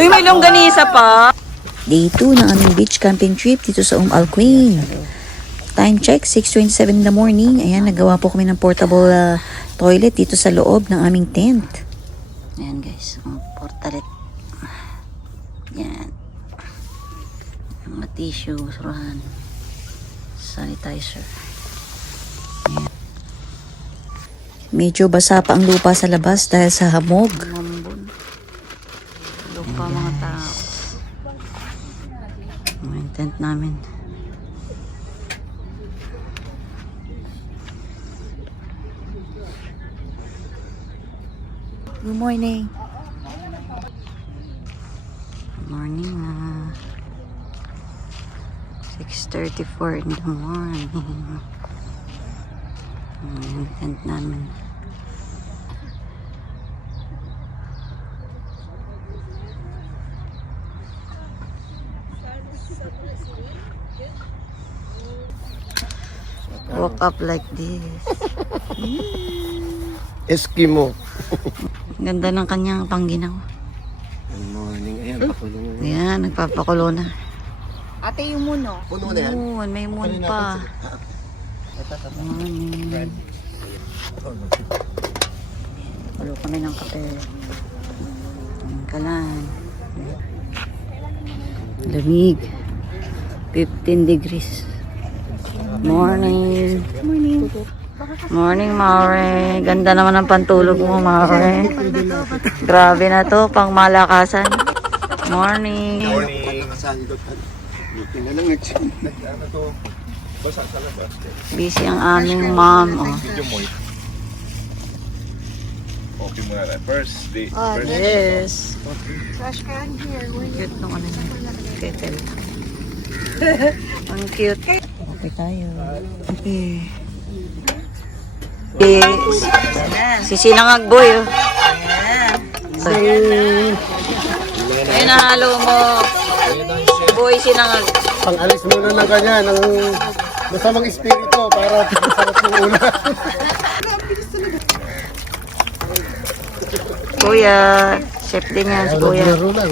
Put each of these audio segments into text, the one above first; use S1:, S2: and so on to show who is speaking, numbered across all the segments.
S1: Uy, may longganisa pa.
S2: Day 2 ng aming beach camping trip dito sa Alcuin. Time check, 6:27 in the morning. Ayan, nagawa po kami ng portable toilet dito sa loob ng aming tent. Ayan guys, ang portalet. Ayan. Mga tissue, surahan. Sanitizer. Ayan. Medyo basa pa ang lupa sa labas dahil sa hamog. Mambon. Lupa mga tao. Ang tent namin. Good morning. Good morning. 6:34 in the morning. Ang tent namin. Woke up like this.
S3: Eskimo.
S2: Ganda ng kanyang pangginaw.
S3: Good morning. Ayan, pakulo.
S2: Ayan, nagpapakulo na.
S1: Ate, yung muno.
S3: Puno na yan.
S2: Moon, may moon pa. Morning. Kulo kami ng kape. Ang kalan. Lamig. 15 degrees. Morning. Morning. Morning, Mare. Ganda naman ang pantulog mo, Mare. Grabe na to, pang malakasan. Morning.
S3: Morning.
S2: Busy ang aming mom. Oh.
S4: Video mo eh. Okay muna na. First day.
S2: Yes.
S1: Trash can here.
S2: Cute nung ano niya. Kettle. Ang cute. Okay tayo. Okay. Si Sinangag Boy. Oh. Ay, nahalo mo. Boy Sinangag.
S3: Pang-alis muna ng kanya, ng masamang espiritu para sarap ng una.
S2: Kuya. Chef din yan si Kuya.
S3: Laro lang.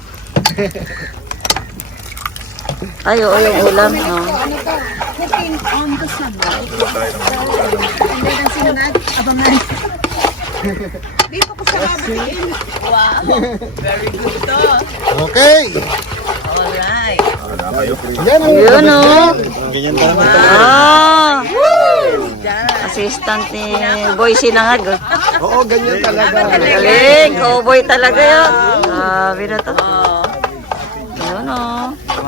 S2: Ay, oo, yung ulam. Oh.
S1: Cooking on the sun. And then ang sinunod, abangan. Dito ko sa babatiin. Wow. Very good to.
S3: Okay.
S1: Alright.
S3: Yan ang
S2: Yun, oh.
S3: ganyan talaga.
S2: Ah. Assistant ni Boy Sinangag. Oh.
S3: Oo, ganyan talaga.
S2: Galing. Cowboy talaga yun. Sabi na to. Yun, oh.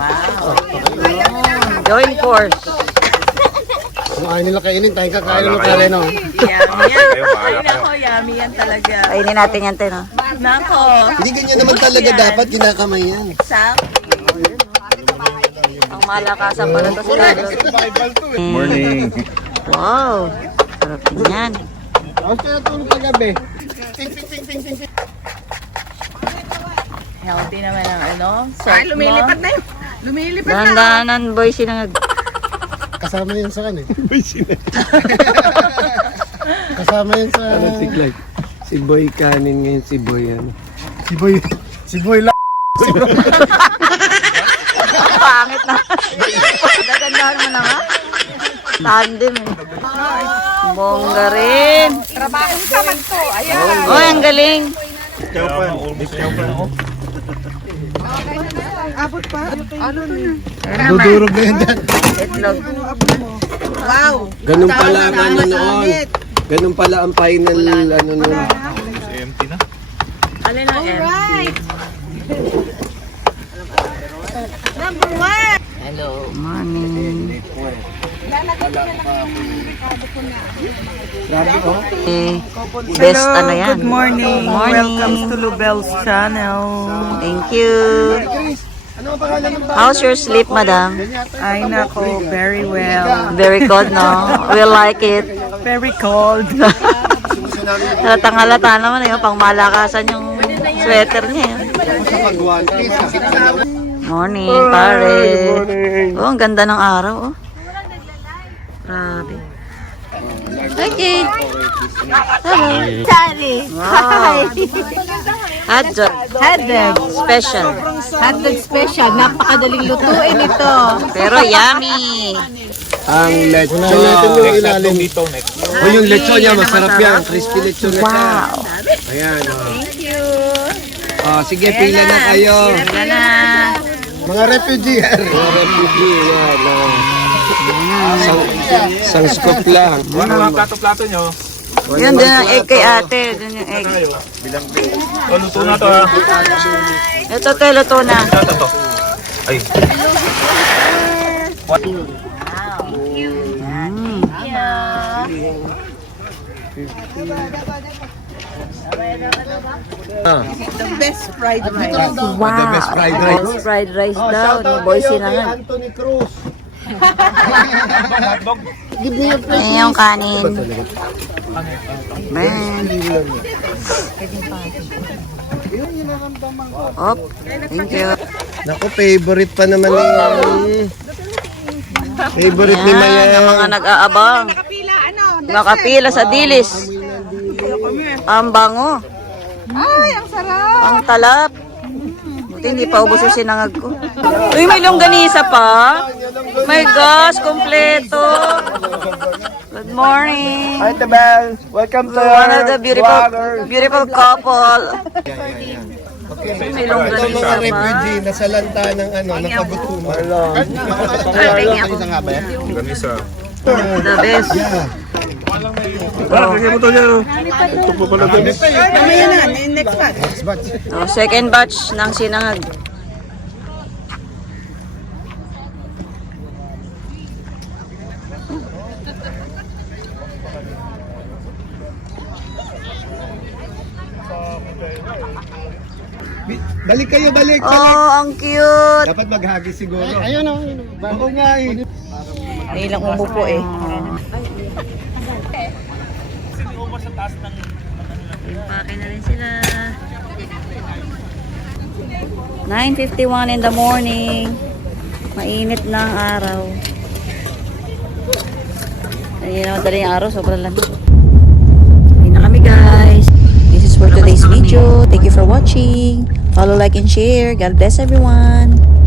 S2: Join force.
S3: Kung ayaw nila kainin, tayo kakain ng kareno.
S1: Yummy yan. Ay nako, yummy yan talaga.
S2: Kainin natin yan, Ten. Oh.
S1: Nako.
S3: Hindi ganyan naman talaga dapat, kinakamay yan.
S1: Sam.
S2: Ang malakasan pala to sila.
S4: Morning.
S2: Wow. Sarap din yan.
S3: Ako siya natulog kagabi.
S1: Healthy naman ang ano. Ay, lumilipad na yun. Lumilipad na.
S2: Dahan-dahanan, Boy Sinangag.
S3: Kasama yan sa kanin. Kasama yan sa...
S5: Ano si Clark? Si Boy kanin ngayon, si Boy ano.
S3: Si Boy la...
S2: Pangit na. Dagandahan mo na nga. Tandem eh. Bongga rin.
S1: Trabahong naman to. Ayan.
S2: Oh, ang galing.
S1: Abot pa. Ano na?
S3: Dudurog na yan dyan.
S2: Itlog.
S1: Wow.
S5: Ganun pala ang ano noon. Ganun pala ang final ano noon.
S4: Empty na.
S1: Alin ang alright. Number 1.
S2: Hello. Morning. Best ano yan.
S6: Good morning.
S2: Morning.
S6: Welcome to Lubel's channel.
S2: Thank you. How's your sleep, madam?
S6: Ay nako, very well.
S2: Very cold, no? We like it.
S6: Very cold.
S2: Halatang halata naman eh. Pang malakasan yung sweater niya. Morning, pare. Oh, ang ganda ng araw, oh. Grabe. Hi, Kate. Hello.
S1: Charlie.
S2: Wow. Hotdog.
S1: Hotdog.
S2: Special.
S1: Hotdog special. Napakadaling lutuin ito.
S2: Pero yummy.
S5: Ang lechon.
S3: natin yung ilalim.
S4: Dito next.
S5: O yung lechon niya, masarap yan. Crispy lechon na siya.
S2: Wow.
S5: Ayan. Thank you. Sige, pila na kayo.
S2: Wala na.
S3: Mga refugee.
S5: Mga refugee, yan. Isang scoop lang.
S4: Ano mga plato-plato nyo?
S2: Yan din ang egg kay ate. Yan yung egg.
S4: Bilang O, luto na to ha.
S2: Ito te, luto na.
S4: Ito to. Ay.
S1: The best fried rice.
S2: Wow.
S5: The best fried rice.
S2: Best fried rice daw. Ni Boysie na nga.
S3: Anthony Cruz. Give me a plate.
S2: Yan yung kanin. Man. Op. Thank you.
S5: Naku, favorite pa naman ni... Favorite ni Maya.
S2: Yan, yung mga nag-aabang.
S1: Kapila, ano?
S2: Nakapila sa dilis. Ang bango.
S1: Ay, ang sarap.
S2: Ang talap. Buti hindi pa ubos yung sinangag ko. Uy, may longganisa pa. My gosh, kompleto. Good morning.
S5: Hi, Tabel. Welcome to
S2: One of the beautiful couple. May
S3: Ito
S2: longganisa
S3: mga
S2: pa.
S3: refugee nasa lanta ng nakagutuman.
S4: Ganisa.
S2: The best.
S1: Mamaya na, next batch.
S2: Oh, second batch ng sinangag.
S5: Balik kayo, balik.
S2: Oh, ang cute.
S5: Dapat maghagi siguro.
S3: Ayun o. Oo nga eh.
S2: May ilang umupo eh. Impake na rin sila. 9:51 in the morning. Mainit na ang araw. Hindi na madali ang araw, sobrang lamig. Hindi na kami guys. This is for today's video. Thank you for watching. Follow, like, and share. God bless everyone.